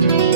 Bye.